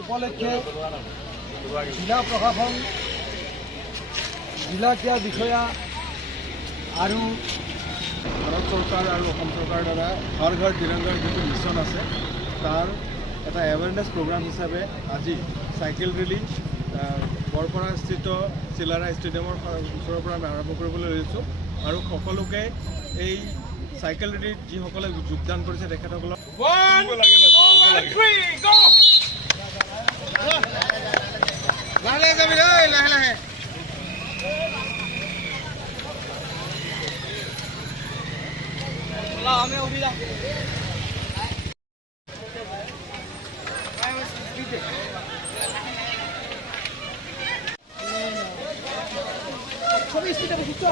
উপলক্ষে জিলা প্ৰশাসন জিলা ক্ৰীড়া বিষয়া আৰু ভাৰত চৰকাৰ আৰু অসম চৰকাৰৰ দ্বাৰা হৰ ঘৰ তিৰংগাৰ যিটো মিছন আছে তাৰ এটা এৱাৰনেছ প্ৰগ্ৰাম হিচাপে আজি চাইকেল ৰেলী বৰপৰাস্থিত চিলাৰা ষ্টেডিয়ামৰ ওচৰৰ পৰা আমি আৰম্ভ কৰিবলৈ লৈছোঁ আৰু সকলোকে এই চাইকেল ৰেলীত যিসকলে যোগদান কৰিছে তেখেতসকলক লাহে যাবি লাহে লাহে আমি উঠি যাম ছবি স্পিডে বসিছ